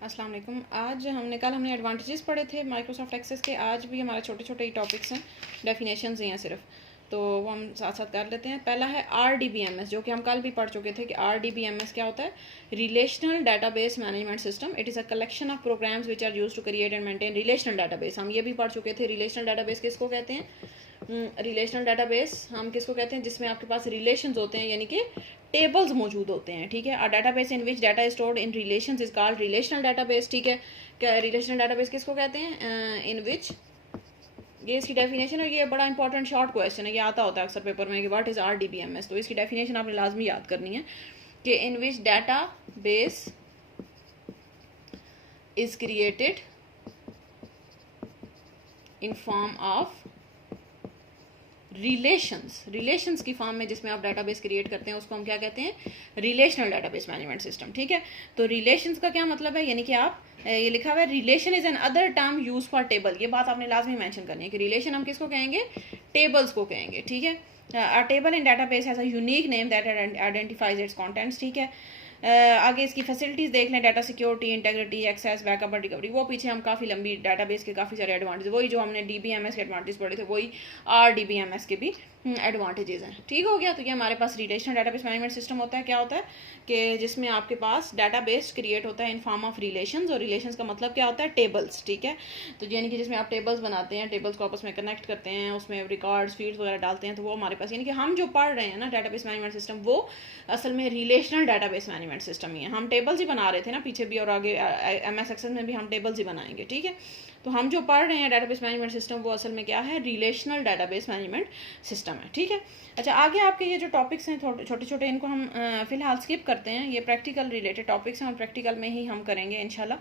अस्सलाम वालेकुम। कल हमने एडवांटेजेस पढ़े थे माइक्रोसॉफ्ट एक्सेस के। आज भी हमारे छोटे छोटे ही टॉपिक्स हैं, डेफिनेशंस ही हैं सिर्फ, तो वो हम साथ साथ कर लेते हैं। पहला है RDBMS, जो कि हम कल भी पढ़ चुके थे कि RDBMS क्या होता है। Relational database management system. It is a collection of programs which are use to create and maintain relational database. हम ये भी पढ़ चुके थे रिलेशनल डाटाबेस किसको कहते हैं। रिलेशनल डाटाबेस हम किसको कहते हैं, जिसमें आपके पास रिलेशंस होते हैं, यानी कि टेबल्स मौजूद होते हैं। ठीक है, a database in which data is stored in relations is called relational database. ठीक है, क्या रिलेशनल डाटाबेस किसको कहते हैं, इन विच, ये इसकी डेफिनेशन है। ये बड़ा इंपॉर्टेंट शॉर्ट क्वेश्चन है, ये आता होता है अक्सर पेपर में कि व्हाट इज RDBMS। तो इसकी डेफिनेशन आपने लाजमी याद करनी है कि in which data base is created in form of relations की फॉर्म में जिसमें आप डाटाबेस क्रिएट करते हैं उसको हम क्या कहते हैं, रिलेशनल डाटाबेस मैनेजमेंट सिस्टम। ठीक है, तो रिलेशंस का क्या मतलब है, यानी कि आप ये लिखा हुआ है relation is an other term use for table. ये बात आपने लाजमी मेंशन करनी है कि रिलेशन हम किसको कहेंगे, टेबल्स को कहेंगे। ठीक है, a table in database has a unique name that identifies its contents. ठीक है, आगे इसकी फैसिलिटीज़ देख लें, data security, integrity, access, backup और रिकवरी। वो पीछे हम काफ़ी लंबी डाटाबेस के काफ़ी सारे एडवांटेज, वही जो हमने DBMS के एडवांटेज पढ़े थे वही RDBMS के भी एडवांटेजेस हैं। ठीक हो गया, तो ये हमारे पास रिलेशनल डाटाबेस मैनेजमेंट सिस्टम होता है। क्या होता है कि जिसमें आपके पास डाटाबेस क्रिएट होता है इन फॉर्म ऑफ रिलेशंस, और रिलेशंस का मतलब क्या होता है, टेबल्स। ठीक है, तो यानी कि जिसमें आप टेबल्स बनाते हैं, टेबल्स को आपस में कनेक्ट करते हैं, उसमें रिकॉर्ड्स, फील्ड्स वगैरह डालते हैं, तो वो हमारे पास, यानी कि हम जो पढ़ रहे हैं ना डाटाबेस मैनेजमेंट सिस्टम, वो असल में रिलेशनल डाटाबेस मैनेजमेंट सिस्टम ही है। हम टेबल्स ही बना रहे थे ना पीछे भी, और आगे MS एक्सेल में भी हम टेबल्स ही बनाएंगे। ठीक है, तो हम जो पढ़ रहे हैं डाटाबेस मैनेजमेंट सिस्टम वो असल में क्या है, रिलेशनल डाटाबेस मैनेजमेंट सिस्टम है। ठीक है, अच्छा आगे आपके ये जो टॉपिक्स हैं छोटे छोटे, इनको हम फिलहाल स्किप करते हैं। ये प्रैक्टिकल रिलेटेड टॉपिक्स हैं और प्रैक्टिकल में ही हम करेंगे इंशाल्लाह।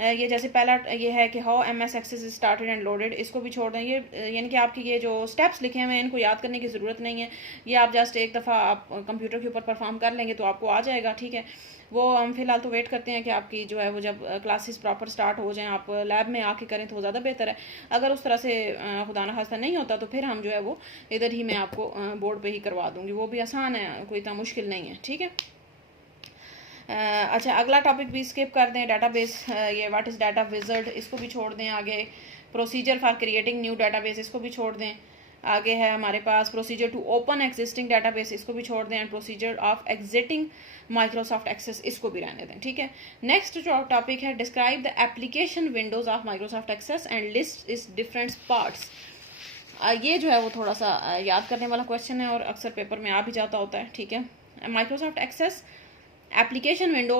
ये जैसे पहला ये है कि how MS access is started and loaded, इसको भी छोड़ दें। ये यानी कि आपकी ये जो स्टेप्स लिखे हुए हैं इनको याद करने की ज़रूरत नहीं है, ये आप जस्ट एक दफ़ा आप कंप्यूटर के ऊपर परफॉर्म कर लेंगे तो आपको आ जाएगा। ठीक है, वो हम फिलहाल तो वेट करते हैं कि आपकी जो है वो जब क्लासेस प्रॉपर स्टार्ट हो जाएं, आप लैब में आके करें तो ज़्यादा बेहतर है। अगर उस तरह से खुदा न खास्ता नहीं होता तो फिर हम जो है वो इधर ही मैं आपको बोर्ड पे ही करवा दूँगी, वो भी आसान है, कोई इतना मुश्किल नहीं है। ठीक है, अच्छा अगला टॉपिक भी स्किप कर दें, डाटाबेस, ये व्हाट इज़ डाटा विज़र्ड, इसको भी छोड़ दें। आगे procedure for creating new database, इसको भी छोड़ दें। आगे है हमारे पास procedure to open existing database, इसको भी छोड़ दें। And procedure of exiting Microsoft Access, इसको भी रहने दें। ठीक है, नेक्स्ट जो टॉपिक है describe the application windows of Microsoft access and list is different parts. ये जो है वो थोड़ा सा याद करने वाला क्वेश्चन है और अक्सर पेपर में आ भी जाता होता है। ठीक है, माइक्रोसॉफ्ट एक्सेस एप्लीकेशन विंडो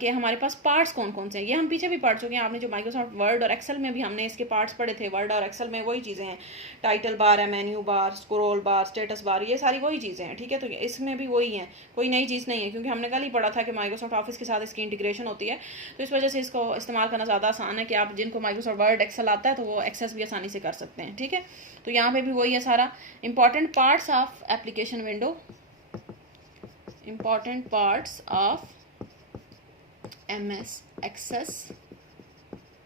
के हमारे पास पार्ट्स कौन कौन से हैं, ये हम पीछे भी पढ़ चुके हैं। आपने जो माइक्रोसॉफ्ट वर्ड और एक्सेल में भी हमने इसके पार्ट्स पढ़े थे, वर्ड और एक्सेल में वही चीज़ें हैं। टाइटल बार है, मेन्यू बार, स्क्रॉल बार, स्टेटस बार, ये सारी वही चीज़ें हैं। ठीक है, तो इसमें भी वही हैं, कोई नई चीज़ नहीं है, क्योंकि हमने कल ही पढ़ा था कि माइक्रोसॉफ्ट ऑफिस के साथ इसकी इंटीग्रेशन होती है, तो इस वजह से इसको इस्तेमाल करना ज़्यादा आसान है कि आप जिनको माइक्रोसॉफ्ट वर्ड एक्सेल आता है तो वो एक्सेस भी आसानी से कर सकते हैं। ठीक है, तो यहाँ पर भी वही है सारा। Important parts of application window, important parts of MS access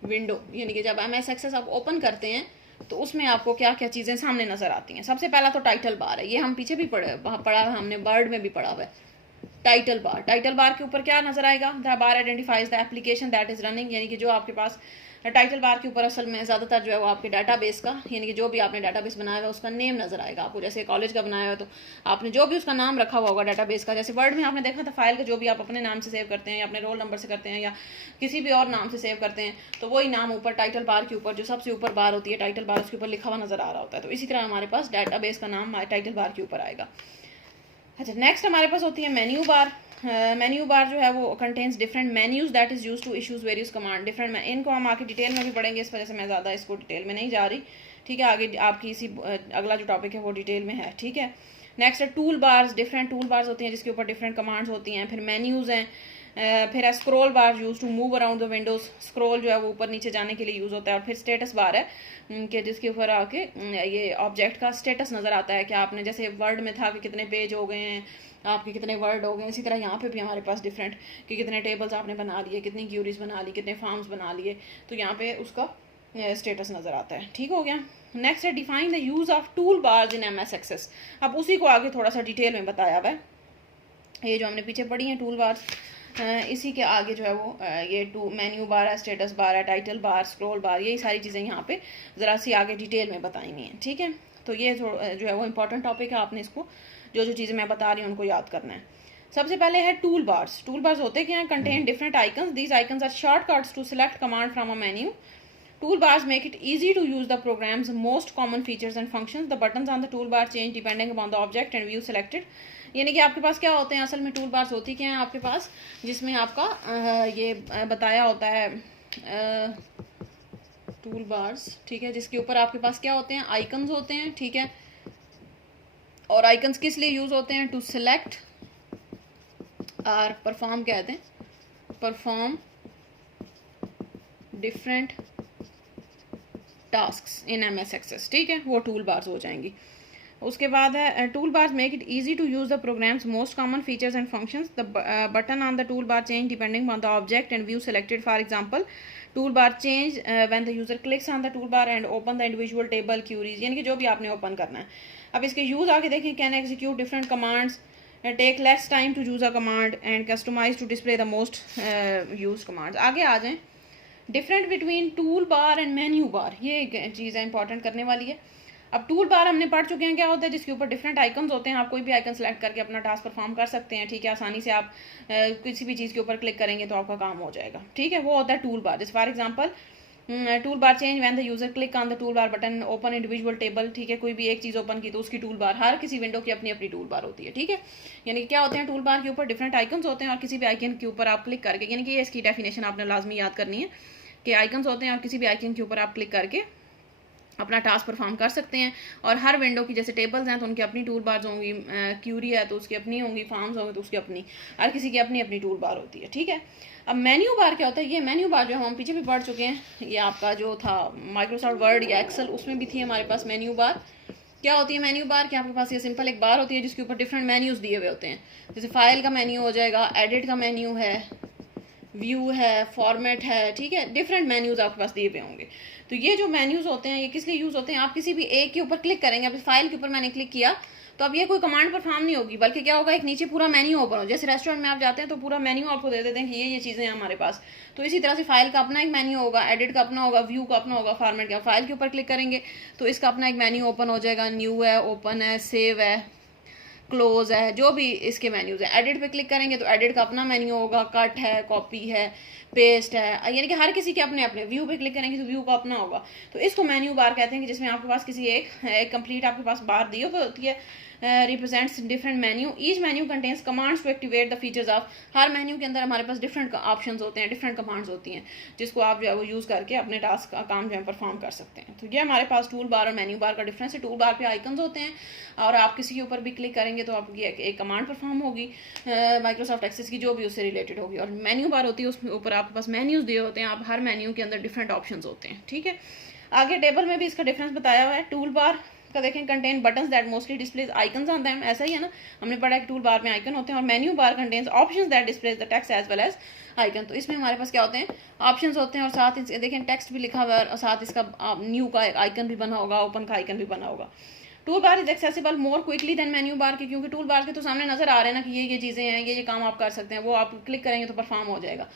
window, यानी कि जब MS एक्सेस आप ओपन करते हैं तो उसमें आपको क्या क्या चीज़ें सामने नज़र आती हैं। सबसे पहला तो टाइटल बार है, ये हम पीछे भी पढ़ा है, हमने वर्ड में भी पढ़ा हुआ है। टाइटल बार के ऊपर क्या नजर आएगा, the bar identifies the application that is running, यानी कि जो आपके पास टाइटल बार के ऊपर असल में ज़्यादातर जो है वो आपके डाटाबेस का, यानी कि जो भी आपने डाटाबेस बनाया हुआ है उसका नेम नजर आएगा आपको। जैसे कॉलेज का बनाया हुआ है तो आपने जो भी उसका नाम रखा हुआ होगा डाटाबेस का, जैसे वर्ड में आपने देखा था फाइल का जो भी आप अपने नाम से सेव करते हैं या अपने रोल नंबर से करते हैं या किसी भी और नाम से सेव करते हैं, तो वही नाम ऊपर टाइटल बार के ऊपर, जो सबसे ऊपर बार होती है टाइटल बार, उसके ऊपर लिखा हुआ नजर आ रहा होता है। तो इसी तरह हमारे पास डाटाबेस का नाम टाइटल बार के ऊपर आएगा। अच्छा नेक्स्ट हमारे पास होती है मेन्यू बार। मेन्यू बार जो है वो contains different menus that is use to issues various command. Different, इनको हम आके डिटेल में भी पढ़ेंगे, इस वजह से मैं ज़्यादा इसको डिटेल में नहीं जा रही। ठीक है, आगे आपकी इसी अगला जो टॉपिक है वो डिटेल में है। ठीक है, नेक्स्ट है tool bars. Different tool bars होती हैं जिसके ऊपर डिफरेंट कमांड्स होती हैं। फिर मेन्यूज हैं, फिर है scroll bar use to move around the windows, scroll जो है वो ऊपर नीचे जाने के लिए यूज़ होता है। और फिर स्टेटस बार है कि जिसके ऊपर आके ये ऑब्जेक्ट का स्टेटस नज़र आता है कि आपने जैसे वर्ड में था कि कितने पेज हो गए हैं, आपके कितने वर्ड हो गए, इसी तरह यहाँ पे भी हमारे पास डिफरेंट कि कितने टेबल्स आपने बना लिए, कितनी क्यूरीज बना ली, कितने फॉर्म्स बना लिए, तो यहाँ पे उसका स्टेटस नज़र आता है। ठीक हो गया, नेक्स्ट है define the use of tool bars in MS access. अब उसी को आगे थोड़ा सा डिटेल में बताया हुआ है, ये जो हमने पीछे पढ़ी हैं टूल बार्स। इसी के आगे जो है वो ये मेन्यू बार है, स्टेटस बार है, टाइटल बार, स्क्रॉल बार, यही सारी चीज़ें यहाँ पे ज़रा सी आगे डिटेल में बताएंगी हैं, ठीक है। तो ये जो है वो इंपॉर्टेंट टॉपिक है, आपने इसको जो जो चीज़ें मैं बता रही हूँ उनको याद करना है। सबसे पहले है टूल बार्स। टूल बार्स होते क्या हैं? Contain different icons, these icons are shortcuts to select command from a menu. Toolbars make it easy to use the program's most common features and functions. The buttons on the toolbar change depending upon the object and view selected. यानी कि आपके पास क्या होते हैं, असल में tool bars होती क्या हैं आपके पास, जिसमें आपका ये बताया होता है टूल बार्स, ठीक है, जिसके ऊपर आपके पास क्या होते हैं, आइकन्स होते हैं, ठीक है। और आइकन्स किस लिए यूज होते हैं? टू सिलेक्ट और परफॉर्म कहते हैं, परफॉर्म डिफरेंट टास्क्स इन MS Access, ठीक है, वो टूल बार्स हो जाएंगी। उसके बाद है tool bars make it easy to use the programs most common features and functions. The button on the tool bar change depending on the object and view selected. For example, tool bar change when the user clicks on the tool bar and open the individual table queries, यानी कि जो भी आपने open करना है। अब इसके use आगे देखें, can execute different commands, take less time to use a command and customize to display the most use commands. आगे आ जाएं, different between tool bar and menu bar, ये एक चीज़ है इंपॉर्टेंट करने वाली है। अब टूल बार हमने पढ़ चुके हैं क्या होता है, जिसके ऊपर डिफरेंट आइकन्स होते हैं, आप कोई भी आइकन सेलेक्ट करके अपना टास्क परफॉर्म कर सकते हैं, ठीक है, आसानी से आप किसी भी चीज़ के ऊपर क्लिक करेंगे तो आपका काम हो जाएगा, ठीक है, वो होता है टूल बार. जैसे for example, tool bar change when the user click on the tool bar button open individual table, ठीक है, कोई भी एक चीज़ ओपन की तो उसकी टूल बार, हर किसी विंडो की अपनी अपनी टूल बार होती है, ठीक है। यानी क्या होते हैं, टूल बार के ऊपर डिफरेंट आइकन्स होते हैं और किसी भी आइकन के ऊपर आप क्लिक करके, यानी कि ये इसकी डेफिनेशन आपने लाजमी याद करनी है कि आइकन्स होते हैं और किसी भी आइकन के ऊपर आप क्लिक करके अपना टास्क परफॉर्म कर सकते हैं। और हर विंडो की, जैसे टेबल्स हैं तो उनकी अपनी टूल बार्स होंगी, क्यूरी है तो उसकी अपनी होंगी, फॉर्म्स होंगे तो उसकी अपनी, हर किसी की अपनी अपनी टूल बार होती है, ठीक है। अब मेन्यू बार क्या होता है? ये मेन्यू बार जो हम पीछे भी पढ़ चुके हैं, ये आपका जो था माइक्रोसॉफ्ट वर्ड या एक्सेल, उसमें भी थी हमारे पास मेन्यू बार. क्या होती है मेन्यू बार? कि आपके पास ये सिंपल एक बार होती है जिसके ऊपर डिफरेंट मेन्यूज दिए हुए होते हैं. जैसे फाइल का मेन्यू हो जाएगा, एडिट का मेन्यू है, व्यू है, फॉर्मेट है, ठीक है, डिफरेंट मेन्यूज आपके पास दिए हुए होंगे. तो ये जो मेन्यूज होते हैं ये किस लिए यूज होते हैं? आप किसी भी एक के ऊपर क्लिक करेंगे, अब फाइल के ऊपर मैंने क्लिक किया तो अब ये कोई कमांड परफॉर्म नहीं होगी, बल्कि क्या होगा, एक नीचे पूरा मेन्यू ओपन हो. जैसे रेस्टोरेंट में आप जाते हैं तो पूरा मेन्यू आपको दे देते हैं कि ये चीज़ें हैं हमारे पास. तो इसी तरह से फाइल का अपना एक मेन्यू होगा, एडिट का अपना होगा, व्यू का अपना होगा, फॉर्मेट का. फाइल के ऊपर क्लिक करेंगे तो इसका अपना एक मेन्यू ओपन हो जाएगा, न्यू है, ओपन है, सेव है, क्लोज है, जो भी इसके मेन्यूज है. एडिट पे क्लिक करेंगे तो एडिट का अपना मेन्यू होगा, कट है, कॉपी है, पेस्ट है, यानी कि हर किसी के अपने अपने. व्यू पे क्लिक करेंगे तो व्यू का अपना होगा. तो इसको मेन्यू बार कहते हैं कि जिसमें आपके पास किसी एक कंप्लीट आपके पास बार दी होती है, represents different menu. Each menu contains commands to activate the features of. हर मेन्यू के अंदर हमारे पास डिफरेंट ऑप्शंस होते हैं, डिफरेंट कमांड्स होती हैं जिसको आप जो है वो यूज़ करके अपने टास्क का काम जो है परफॉर्म कर सकते हैं. तो ये हमारे पास टूल बार और मेन्यू बार का डिफरेंस है. टूल बार पे आइकन्स होते हैं और आप किसी के ऊपर भी क्लिक करेंगे तो आपकी एक कमांड परफॉर्म होगी माइक्रोसॉफ्ट एक्सेस की, जो भी उससे रिलेटेड होगी. और मेन्यू बार होती है, उसमें ऊपर आपके पास मेन्यूज दिए होते हैं, आप हर मेन्यू के अंदर डिफरेंट ऑप्शंस होते हैं, ठीक है. आगे टेबल में भी इसका डिफरेंस बताया हुआ है. टूल बार का देखें, contain buttons that mostly displays icons on them, ऐसा ही है ना, हमने पढ़ा कि टूल बार में आइकन होते हैं. और menu bar contains options that displays the text as well as icon. तो इसमें हमारे पास क्या होते हैं, ऑप्शंस होते हैं और साथ देखें टेक्स्ट भी लिखा हुआ है और साथ इसका न्यू का आइकन भी बना होगा, ओपन का आइकन भी बना होगा. Tool bar is accessible more quickly than menu bar की, क्योंकि टूल बार के तो सामने नजर आ रहे हैं ना कि ये चीज़ें हैं, ये काम आप कर सकते हैं, वो आप क्लिक करेंगे तो परफॉर्म हो जाएगा.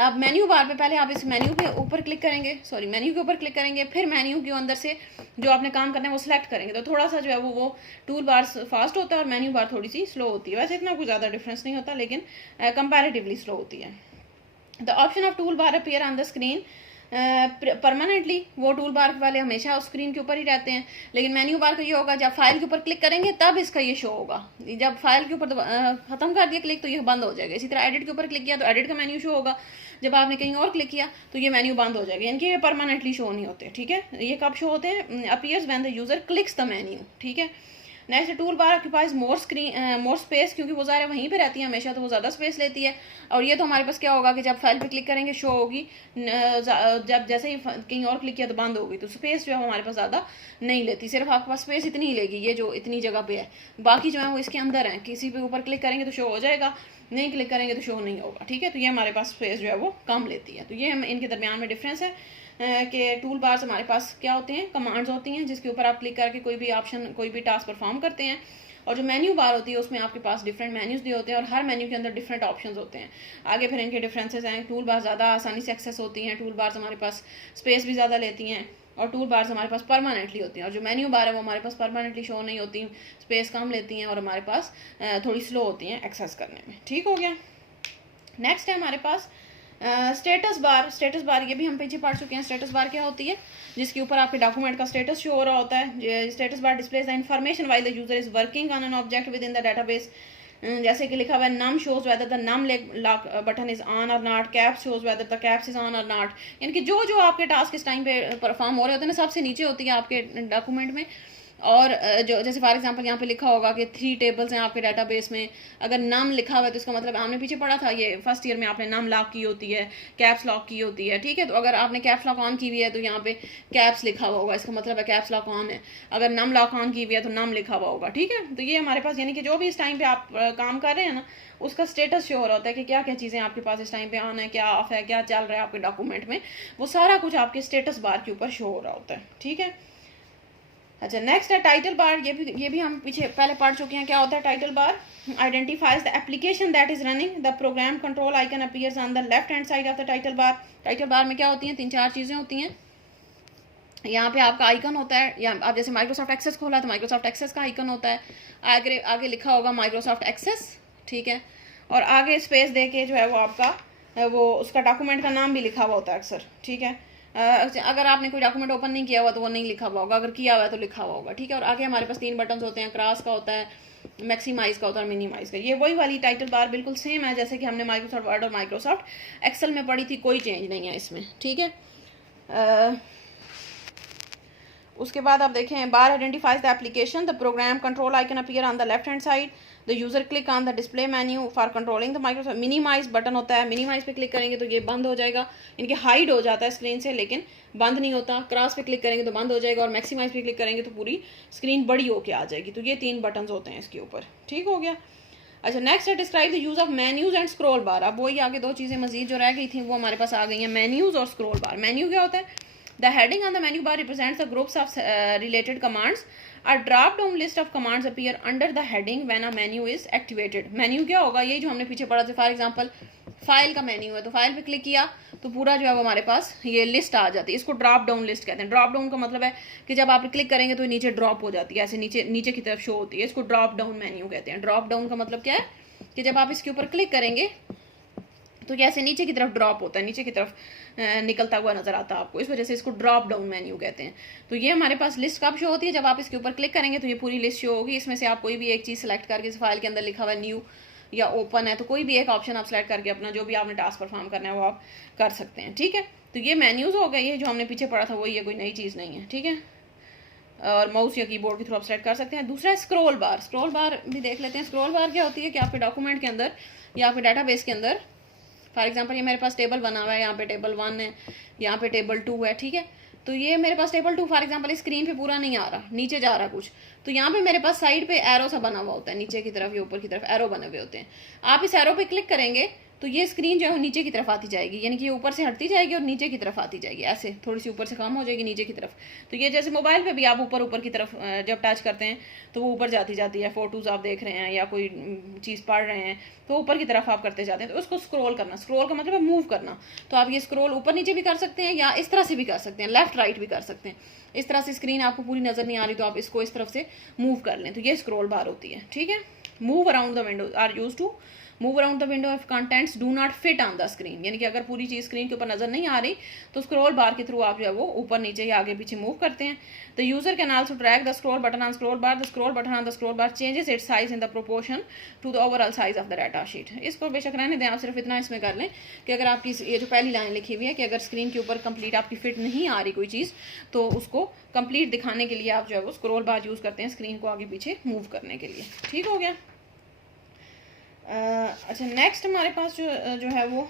अब मेन्यू बार पे पहले आप इस मेन्यू के ऊपर क्लिक करेंगे, मेन्यू के ऊपर क्लिक करेंगे, फिर मेन्यू के अंदर से जो आपने काम करना है वो सिलेक्ट करेंगे. तो थोड़ा सा जो है वो टूल बार फास्ट होता है और मेन्यू बार थोड़ी सी स्लो होती है. वैसे इतना कुछ ज़्यादा डिफरेंस नहीं होता, लेकिन कंपैरेटिवली स्लो होती है. The option of tool bar appear on the screen permanently. वो टूल बार वाले हमेशा उस स्क्रीन के ऊपर ही रहते हैं, लेकिन मेन्यू बार का ये होगा जब फाइल के ऊपर क्लिक करेंगे तब इसका ये शो होगा. जब फाइल के ऊपर खत्म कर दिया क्लिक तो ये बंद हो जाएगा. इसी तरह एडिट के ऊपर क्लिक किया तो एडिट का मेन्यू शो होगा, जब आपने कहीं और क्लिक किया तो ये मेन्यू बंद हो जाएगा. यानी कि ये परमानेंटली शो नहीं होते, ठीक है. ये कब शो होते हैं? Appears when the user clicks the menu, ठीक है. Next, tool bar occupies more space, क्योंकि वो ज़ाहिर वहीं पे रहती है हमेशा, तो वो ज़्यादा स्पेस लेती है. और ये तो हमारे पास क्या होगा कि जब फाइल पे क्लिक करेंगे शो होगी, जब जैसे ही कहीं और क्लिक किया तो बंद होगी. तो स्पेस जो है हमारे पास ज़्यादा नहीं लेती, सिर्फ आपके पास स्पेस इतनी ही लेगी, ये जो इतनी जगह पे है. बाकी जो है वो इसके अंदर है, किसी पे ऊपर क्लिक करेंगे तो शो हो जाएगा, नहीं क्लिक करेंगे तो शो नहीं होगा, ठीक है. तो ये हमारे पास स्पेस जो है वो कम लेती है. तो ये इनके दरमियान में डिफरेंस है कि टूल बार्स हमारे पास क्या होते हैं, कमांड्स होती हैं जिसके ऊपर आप क्लिक करके कोई भी ऑप्शन, कोई भी टास्क परफॉर्म करते हैं. और जो मेन्यू बार होती है उसमें आपके पास डिफरेंट मेन्यूज दिए होते हैं और हर मेन्यू के अंदर डिफरेंट ऑप्शंस होते हैं। आगे फिर इनके डिफरेंसेस हैं, टूल बार ज़्यादा आसानी से एक्सेस होती हैं, टूल बार्स हमारे पास स्पेस भी ज़्यादा लेती हैं, और टूल बार्स हमारे पास परमानेंटली होती हैं, और जो मेन्यू बार है वो हमारे पास परमानेंटली शो नहीं होती, स्पेस कम लेती हैं और हमारे पास थोड़ी स्लो होती हैं एक्सेस करने में। ठीक हो गया। नेक्स्ट है हमारे पास स्टेटस बार। स्टेटस बार ये भी हम पीछे पढ़ चुके हैं। स्टेटस बार क्या होती है? जिसके ऊपर आपके डॉक्यूमेंट का स्टेटस शो हो रहा होता है। Status bar displays the information while the user is working on an object within the database. जैसे कि लिखा हुआ है num shows whether the num lock button is on और not, caps shows whether the caps is on और not. यानी कि जो जो आपके टास्क इस टाइम पे परफॉर्म हो रहे होते हैं ना, सबसे नीचे होती है आपके डॉक्यूमेंट में। और जो जैसे फॉर एग्जांपल यहाँ पे लिखा होगा कि 3 टेबल्स हैं आपके डाटाबेस में, अगर नाम लिखा हुआ है तो इसका मतलब हमने पीछे पढ़ा था ये फर्स्ट ईयर में, आपने नाम लॉक की होती है, कैप्स लॉक की होती है। ठीक है, तो अगर आपने कैप्स लॉक ऑन की हुई है तो यहाँ पे कैप्स लिखा हुआ होगा, इसका मतलब है कैप्स लॉक ऑन है। अगर नम लॉक ऑन की हुई है तो नाम लिखा हुआ होगा। ठीक है, तो ये हमारे पास यानी कि जो भी इस टाइम पे आप काम कर रहे हैं ना, उसका स्टेटस शो हो रहा होता है कि क्या क्या चीज़ें आपके पास इस टाइम पे ऑन है, क्या ऑफ है, क्या चल रहा है आपके डॉक्यूमेंट में, वो सारा कुछ आपके स्टेटस बार के ऊपर शो हो रहा होता है। ठीक है। अच्छा, नेक्स्ट है टाइटल बार। ये भी हम पीछे पहले पढ़ चुके हैं। क्या होता है title bar? Identifies the application that is running, the program control icon appears on the left hand side of the title bar. Title bar में क्या होती हैं? 3-4 चीज़ें होती हैं। यहाँ पे आपका आइकन होता है, या आप जैसे माइक्रोसॉफ्ट एक्सेस खोला तो माइक्रोसॉफ्ट एक्सेस का आइकन होता है, आगे लिखा होगा माइक्रोसॉफ्ट एक्सेस। ठीक है, और आगे स्पेस दे के जो है वो आपका वो उसका डॉक्यूमेंट का नाम भी लिखा हुआ होता है अक्सर। ठीक है, अगर आपने कोई डॉक्यूमेंट ओपन नहीं किया हुआ तो वो नहीं लिखा हुआ होगा, अगर किया हुआ है तो लिखा हुआ होगा। ठीक है, और आगे हमारे पास 3 बटन होते हैं, क्रॉस का होता है, मैक्सिमाइज का होता है और मिनिमाइज का। ये वही वाली टाइटल बार बिल्कुल सेम है जैसे कि हमने माइक्रोसॉफ्ट वर्ड और माइक्रोसॉफ्ट एक्सेल में पढ़ी थी, कोई चेंज नहीं है इसमें। ठीक है, उसके बाद आप देखें bar identifies the application, the program control icon appear on the left hand side, the user click on the display menu for controlling the Microsoft. Minimize button होता है, मिनिमाइज पे क्लिक करेंगे तो ये बंद हो जाएगा, इनके हाइड हो जाता है स्क्रीन से लेकिन बंद नहीं होता। क्रॉस पे क्लिक करेंगे तो बंद हो जाएगा, और मैक्सिमाइज पे क्लिक करेंगे तो पूरी स्क्रीन बड़ी होके आ जाएगी। तो ये 3 बटन होते हैं इसके ऊपर। ठीक हो गया। अच्छा, नेक्स्ट है describe the use of menus and scroll बार। अब वही आगे 2 चीज़ें मजीद जो रह गई थी वो हमारे पास आ गई हैं, मेन्यूज और स्क्रॉल बार। मेन्यू क्या होता है? The heading on the menu bar represents the groups of related commands. A drop-down list of commands appear under the heading when a menu is activated. Menu क्या होगा? यही जो हमने पीछे पढ़ा था। फॉर एग्जांपल फाइल का मेन्यू है तो फाइल पे क्लिक किया तो पूरा जो है वो हमारे पास ये लिस्ट आ जाती है। इसको ड्रॉप डाउन लिस्ट कहते हैं। ड्रॉप डाउन का मतलब है कि जब आप क्लिक करेंगे तो नीचे ड्रॉप हो जाती है, ऐसे नीचे की तरफ शो होती है। इसको ड्रॉप डाउन मेन्यू कहते हैं। ड्रॉप डाउन का मतलब क्या है कि जब आप इसके ऊपर क्लिक करेंगे तो कैसे नीचे की तरफ ड्रॉप होता है, नीचे की तरफ निकलता हुआ नजर आता है आपको, इस वजह से इसको ड्रॉप डाउन मेन्यू कहते हैं। तो ये हमारे पास लिस्ट कब शो होती है? जब आप इसके ऊपर क्लिक करेंगे तो ये पूरी लिस्ट शो होगी। इसमें से आप कोई भी एक चीज़ सेलेक्ट करके, इस फाइल के अंदर लिखा हुआ है न्यू या ओपन है तो कोई भी एक ऑप्शन आप सेलेक्ट करके अपना जो भी आपने टास्क परफॉर्म करना है वो आप कर सकते हैं। ठीक है, तो ये मेन्यूज हो गए, ये जो हमने पीछे पढ़ा था वही है, कोई नई चीज़ नहीं है। ठीक है, और माउस या कीबोर्ड के थ्रू आप सेलेक्ट कर सकते हैं। दूसरा है स्क्रॉल बार। स्क्रॉल बार भी देख लेते हैं। स्क्रॉल बार क्या होती है कि आपके डॉक्यूमेंट के अंदर या आपके डाटाबेस के अंदर, फॉर एग्जांपल ये मेरे पास टेबल बना हुआ है, यहाँ पे टेबल 1 है, यहाँ पे टेबल 2 है। ठीक है, तो ये मेरे पास टेबल 2 फॉर एग्जांपल स्क्रीन पे पूरा नहीं आ रहा, नीचे जा रहा कुछ, तो यहाँ पे मेरे पास साइड पे एरो सा बना हुआ होता है, नीचे की तरफ या ऊपर की तरफ एरो बने हुए होते हैं। आप इस एरो पे क्लिक करेंगे तो ये स्क्रीन जो है नीचे की तरफ आती जाएगी, यानी कि ये ऊपर से हटती जाएगी और नीचे की तरफ आती जाएगी, ऐसे थोड़ी सी ऊपर से कम हो जाएगी नीचे की तरफ। तो ये जैसे मोबाइल पे भी आप ऊपर की तरफ जब टच करते हैं तो वो ऊपर जाती है, फोटोज आप देख रहे हैं या कोई चीज़ पढ़ रहे हैं तो ऊपर की तरफ आप करते जाते हैं। तो उसको स्क्रॉल करना, स्क्रॉल का मतलब है मूव करना। तो आप ये स्क्रॉल ऊपर नीचे भी कर सकते हैं या इस तरह से भी कर सकते हैं, लेफ्ट राइट भी कर सकते हैं। इस तरह से स्क्रीन आपको पूरी नजर नहीं आ रही तो आप इसको इस तरफ से मूव कर लें, तो ये स्क्रॉल बार होती है। ठीक है, move around the window are used to move around the window of contents do not fit on the screen, यानी कि अगर पूरी चीज स्क्रीन के ऊपर नजर नहीं आ रही तो स्क्रॉल बार के थ्रू आप जो है वो ऊपर नीचे या आगे पीछे मूव करते हैं। The user can also drag the scroll button on scroll bar, the scroll button on the scroll bar changes its size in the proportion to the overall size of the data sheet. इसको बेशक रहने दें, आप सिर्फ इतना इसमें कर लें कि अगर आपकी ये जो पहली लाइन लिखी हुई है कि अगर स्क्रीन के ऊपर कंप्लीट आपकी फिट नहीं आ रही कोई चीज़ तो उसको कंप्लीट दिखाने के लिए आप जो है वो स्क्रॉल बार यूज़ करते हैं स्क्रीन को आगे पीछे मूव करने के लिए। ठीक हो गया। अच्छा, नेक्स्ट हमारे पास जो है वो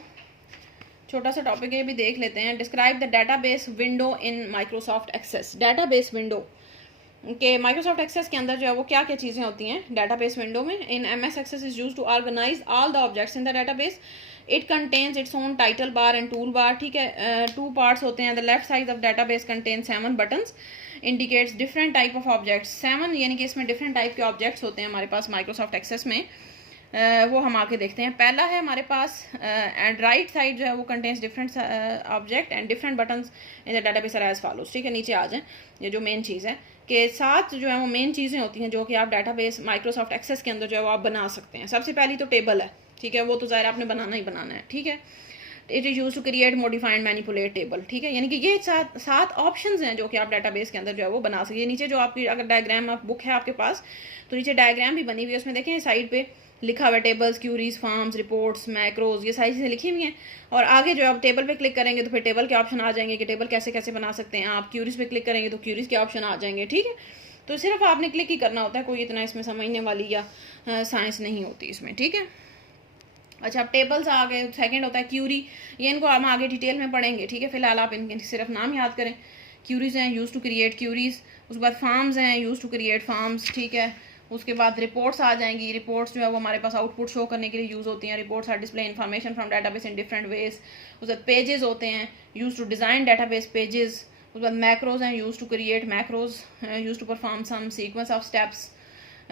छोटा सा टॉपिक है, भी देख लेते हैं। Describe the database window in Microsoft access. Database window के माइक्रोसॉफ्ट एक्सेस के अंदर जो है वो क्या क्या चीज़ें होती हैं डाटाबेस विंडो में। In MS access is used to organize all the objects in the database. It contains its own title bar and tool bar. ठीक है, 2 पार्ट्स होते हैं। The left side of database contain 7 buttons. Indicates different type of objects. 7 यानी कि इसमें different type के objects होते हैं हमारे पास माइक्रोसॉफ्ट एक्सेस में। वो हम आके देखते हैं। पहला है हमारे पास एंड राइट साइड जो है वो contains different object and different buttons in the database are as follows. ठीक है, नीचे आ जाएं। ये जो मेन चीज़ है कि 7 जो है वो मेन चीज़ें होती हैं जो कि आप डाटाबेस माइक्रोसॉफ्ट एक्सेस के अंदर जो है वो आप बना सकते हैं। सबसे पहली तो टेबल है, ठीक है, वो तो ज़ाहिर आपने बनाना ही बनाना है। ठीक है, it is use to create modify and manipulate table. ठीक है, यानी कि ये 7 ऑप्शंस हैं जो कि आप डाटाबेस के अंदर जो है वो बना सकते हैं। नीचे जो आपकी अगर डायग्राम आप बुक है आपके पास तो नीचे डायग्राम भी बनी हुई है, उसमें देखें साइड पे लिखा हुआ है tables, queries, forms, reports, macros, ये सारी चीज़ें लिखी हुई हैं। और आगे जो है आप टेबल पे क्लिक करेंगे तो फिर टेबल के ऑप्शन आ जाएंगे कि टेबल कैसे कैसे बना सकते हैं आप। क्यूरीज पे क्लिक करेंगे तो क्यूरीज के ऑप्शन आ जाएंगे। ठीक है, तो सिर्फ आपने क्लिक ही करना होता है, कोई इतना इसमें समझने वाली या साइंस नहीं होती इसमें। ठीक है, अच्छा, अब टेबल्स आ गए। सेकंड होता है क्यूरी, ये इनको हम आगे डिटेल में पढ़ेंगे। ठीक है, फिलहाल आप इनके सिर्फ नाम याद करें। क्यूरीज हैं यूज टू क्रिएट क्यूरीज, उसके बाद फार्म्स हैं यूज टू क्रिएट फार्म्स। ठीक है, उसके बाद रिपोर्ट्स आ जाएंगी। रिपोर्ट्स जो है वो हमारे पास आउटपुट शो करने के लिए यूज़ होती हैं। Reports are display information from database in different ways. उसके बाद पेजेस होते हैं use to design database pages. उसके बाद मैक्रोज हैं use to create macros, use to perform some sequence of steps.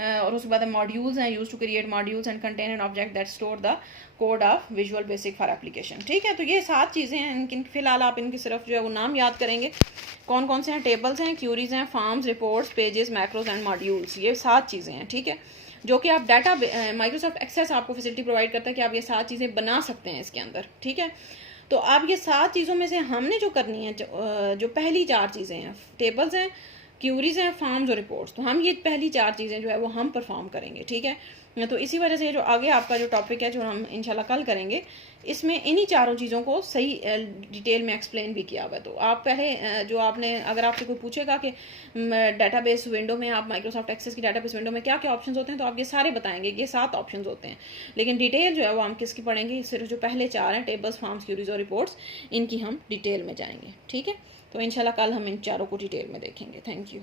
और उसके बाद मॉड्यूल्स हैं use to create modules and contain an object that store the code of visual basic for application. ठीक है, तो ये 7 चीज़ें हैं। इनकी फिलहाल आप इनकी सिर्फ जो है वो नाम याद करेंगे। कौन कौन से हैं? टेबल्स हैं, क्यूरीज हैं, forms, reports, pages, macros and modules. ये 7 चीज़ें हैं। ठीक है, जो कि आप डाटा माइक्रोसॉफ्ट एक्सेस आपको फैसिलिटी प्रोवाइड करता है कि आप ये 7 चीज़ें बना सकते हैं इसके अंदर। ठीक है, तो आप ये 7 चीज़ों में से हमने जो करनी है, जो पहली 4 चीज़ें हैं, टेबल्स हैं, क्यूरीज हैं, फॉर्म्स और रिपोर्ट्स, तो हम ये पहली 4 चीज़ें जो है वो हम परफॉर्म करेंगे। ठीक है, तो इसी वजह से जो आगे आपका जो टॉपिक है जो हम इंशाल्लाह कल करेंगे, इसमें इन्हीं चारों चीज़ों को सही डिटेल में एक्सप्लेन भी किया हुआ है। तो आप पहले जो आपने, अगर आपसे कोई पूछेगा कि डाटाबेस विंडो में आप माइक्रोसॉफ्ट एक्सेस की डाटाबेस विंडो में क्या क्या ऑप्शंस होते हैं, तो आप ये सारे बताएंगे, ये 7 ऑप्शंस होते हैं। लेकिन डिटेल जो है वो हम किसकी पढ़ेंगे? सिर्फ जो पहले 4 हैं, टेबल्स, फॉर्म्स, क्यूरीज और रिपोर्ट्स, इनकी हम डिटेल में जाएंगे। ठीक है, तो इंशाल्लाह कल हम इन चारों को डिटेल में देखेंगे। Thank you.